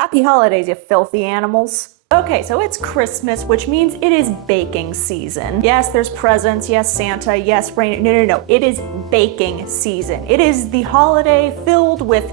Happy holidays, you filthy animals. Okay, so it's Christmas, which means it is baking season. Yes, there's presents, yes, Santa, yes, rain. No. It is baking season. It is the holiday filled with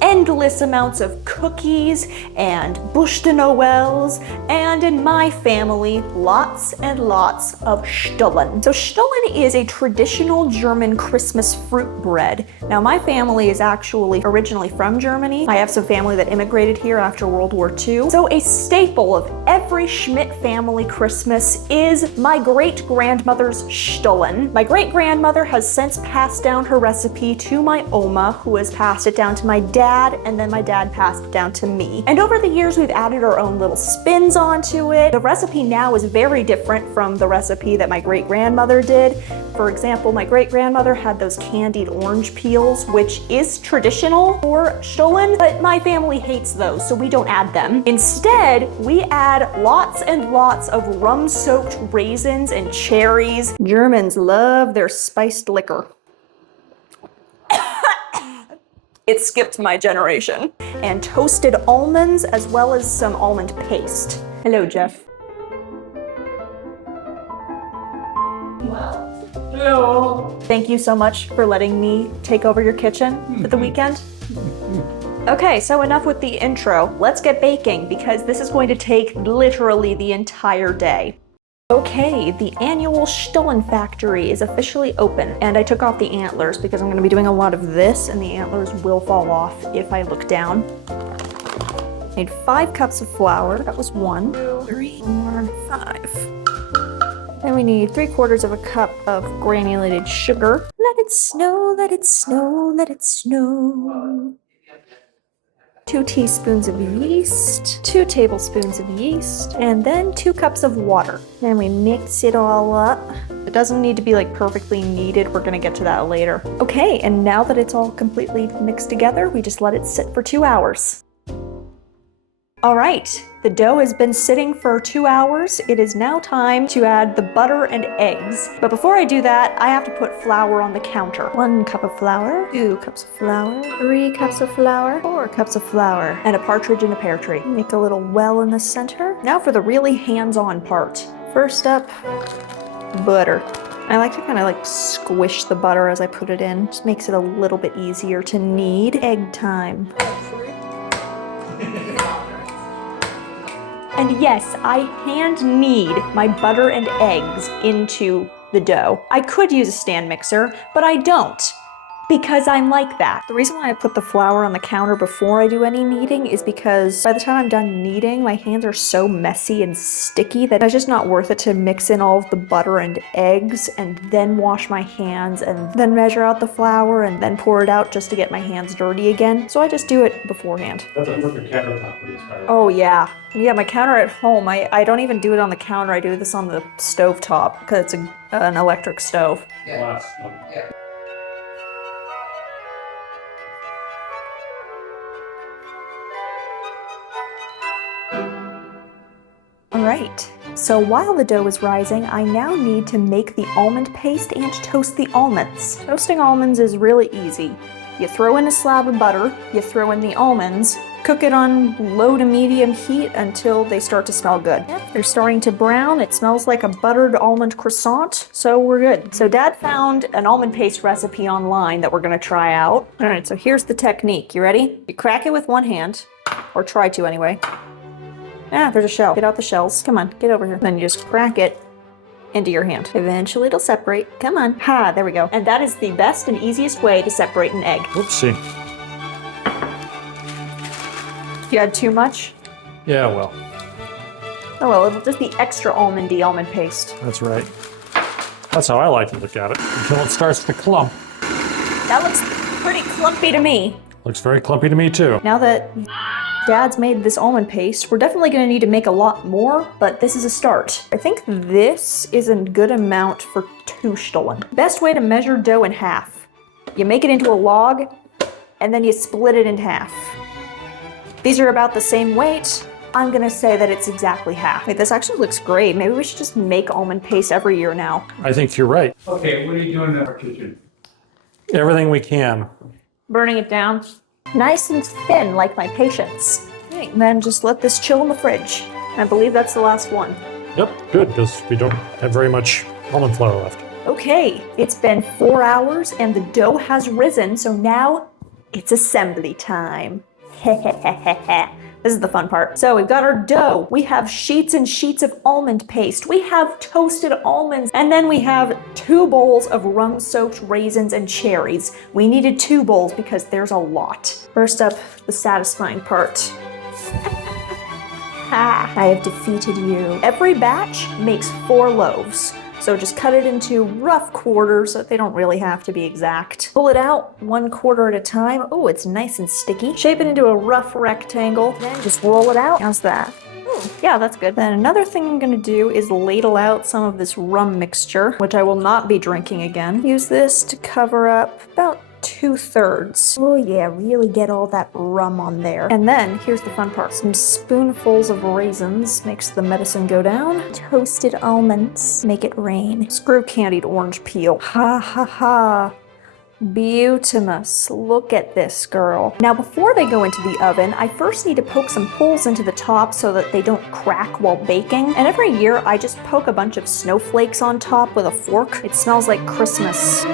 endless amounts of cookies and bûche de Noëls, and in my family, lots and lots of Stollen. So Stollen is a traditional German Christmas fruit bread. Now my family is actually originally from Germany. I have some family that immigrated here after World War II. So a staple of every Schmidt family Christmas is my great-grandmother's Stollen. My great-grandmother has since passed down her recipe to my Oma, who has passed it down to my dad, and then my dad passed it down to me. And over the years, we've added our own little spins onto it. The recipe now is very different from the recipe that my great-grandmother did. For example, my great-grandmother had those candied orange peels, which is traditional for Stollen, but my family hates those, so we don't add them. Instead, we add lots and lots of rum-soaked raisins and cherries. Germans love their spiced liquor. It skipped my generation. And toasted almonds, as well as some almond paste. Hello, Jeff. Hello. Thank you so much for letting me take over your kitchen for the weekend. Okay, so enough with the intro. Let's get baking, because this is going to take literally the entire day. Okay, the annual Stollen factory is officially open, and I took off the antlers because I'm going to be doing a lot of this, and the antlers will fall off if I look down. Need 5 cups of flour. That was 1, 2, 3, 4, 5. Then we need 3/4 of a cup of granulated sugar. Let it snow, let it snow, let it snow. 2 teaspoons of yeast, 2 tablespoons of yeast, and then 2 cups of water. Then we mix it all up. It doesn't need to be like perfectly kneaded. We're gonna get to that later. Okay, and now that it's all completely mixed together, we just let it sit for 2 hours. All right, the dough has been sitting for 2 hours. It is now time to add the butter and eggs. But before I do that, I have to put flour on the counter. 1 cup of flour, 2 cups of flour, 3 cups of flour, 4 cups of flour, and a partridge in a pear tree. Make a little well in the center. Now for the really hands-on part. First up, butter. I like to kind of like squish the butter as I put it in. Just makes it a little bit easier to knead. Egg time. And yes, I hand knead my butter and eggs into the dough. I could use a stand mixer, but I don't, because I'm like that. The reason why I put the flour on the counter before I do any kneading is because by the time I'm done kneading, my hands are so messy and sticky that it's just not worth it to mix in all of the butter and eggs and then wash my hands and then measure out the flour and then pour it out just to get my hands dirty again. So I just do it beforehand. That's a perfect countertop for this fire. Oh yeah. Yeah, my counter at home, I don't even do it on the counter. I do this on the stove top because it's an electric stove. Glass. Yeah. All right, so while the dough is rising, I now need to make the almond paste and toast the almonds. Toasting almonds is really easy. You throw in a slab of butter, you throw in the almonds, cook it on low to medium heat until they start to smell good. Yep, they're starting to brown. It smells like a buttered almond croissant, so we're good. So Dad found an almond paste recipe online that we're gonna try out. All right, so here's the technique. You ready? You crack it with one hand, or try to anyway. Ah, there's a shell. Get out the shells. Come on, get over here. Then you just crack it into your hand. Eventually it'll separate. Come on. Ha, there we go. And that is the best and easiest way to separate an egg. Oopsie. You had too much? Yeah, well, Oh well, it'll just be extra almondy almond paste. that's right. That's how I like to look at it, until it starts to clump. That looks pretty clumpy to me. Looks very clumpy to me too. Now that Dad's made this almond paste, we're definitely gonna need to make a lot more, but this is a start. I think this is a good amount for 2 Stollen. Best way to measure dough in half. You make it into a log, and then you split it in half. These are about the same weight. I'm gonna say that it's exactly half. Wait, this actually looks great. Maybe we should just make almond paste every year now. I think you're right. Okay, what are you doing in our kitchen? Everything we can. Burning it down. Nice and thin, like my patience. Okay, and then just let this chill in the fridge. I believe that's the last one. Yep, good, because we don't have very much almond flour left. Okay, it's been 4 hours and the dough has risen, so now it's assembly time. This is the fun part. So we've got our dough. We have sheets and sheets of almond paste. We have toasted almonds. And then we have 2 bowls of rum-soaked raisins and cherries. We needed 2 bowls because there's a lot. First up, the satisfying part. I have defeated you. Every batch makes 4 loaves. So just cut it into rough quarters, so they don't really have to be exact. Pull it out 1 quarter at a time. Oh, it's nice and sticky. Shape it into a rough rectangle, then just roll it out. How's that? Yeah, that's good. Then another thing I'm gonna do is ladle out some of this rum mixture, which I will not be drinking again. Use this to cover up about 2/3. Oh yeah, really get all that rum on there. And then, here's the fun part. Some spoonfuls of raisins makes the medicine go down. Toasted almonds make it rain. Screw candied orange peel. Ha ha ha. Beautimus. Look at this, girl. Now, before they go into the oven, I first need to poke some holes into the top so that they don't crack while baking. And every year, I just poke a bunch of snowflakes on top with a fork. It smells like Christmas.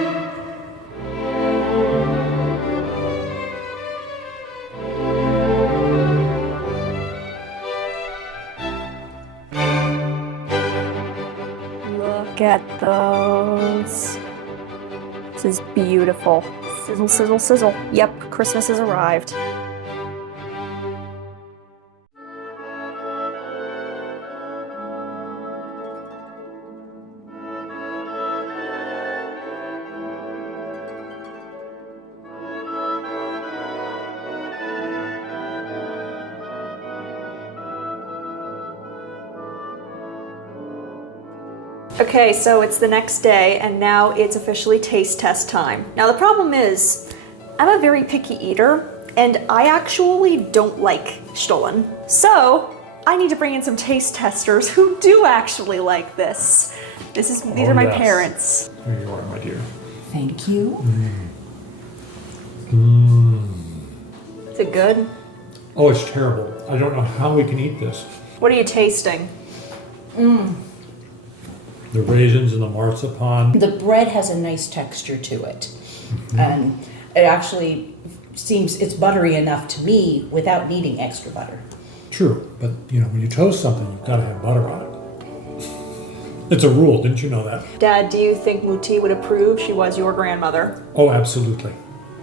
Look at those. This is beautiful. Sizzle, sizzle, sizzle. Yep, Christmas has arrived. Okay, so it's the next day and now it's officially taste test time. Now the problem is, I'm a very picky eater and I actually don't like Stollen. So I need to bring in some taste testers who do actually like this. These are my parents. Here you are, my dear. Thank you. Is it good? Oh, it's terrible. I don't know how we can eat this. What are you tasting? The raisins and the marzipan. The bread has a nice texture to it. And it actually seems it's buttery enough to me without needing extra butter. True, but you know, when you toast something, you've got to have butter on it. It's a rule, didn't you know that? Dad, do you think Muti would approve? She was your grandmother. Oh, absolutely.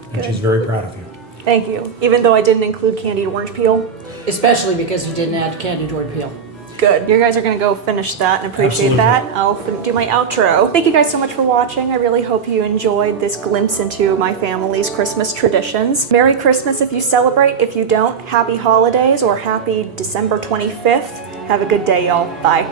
And Good. she's very proud of you. Thank you. Even though I didn't include candied orange peel. Especially because you didn't add candied orange peel. Good. You guys are gonna go finish that and appreciate that. I'll do my outro. Thank you guys so much for watching. I really hope you enjoyed this glimpse into my family's Christmas traditions. Merry Christmas if you celebrate. If you don't, happy holidays or happy December 25th. Have a good day, y'all. Bye.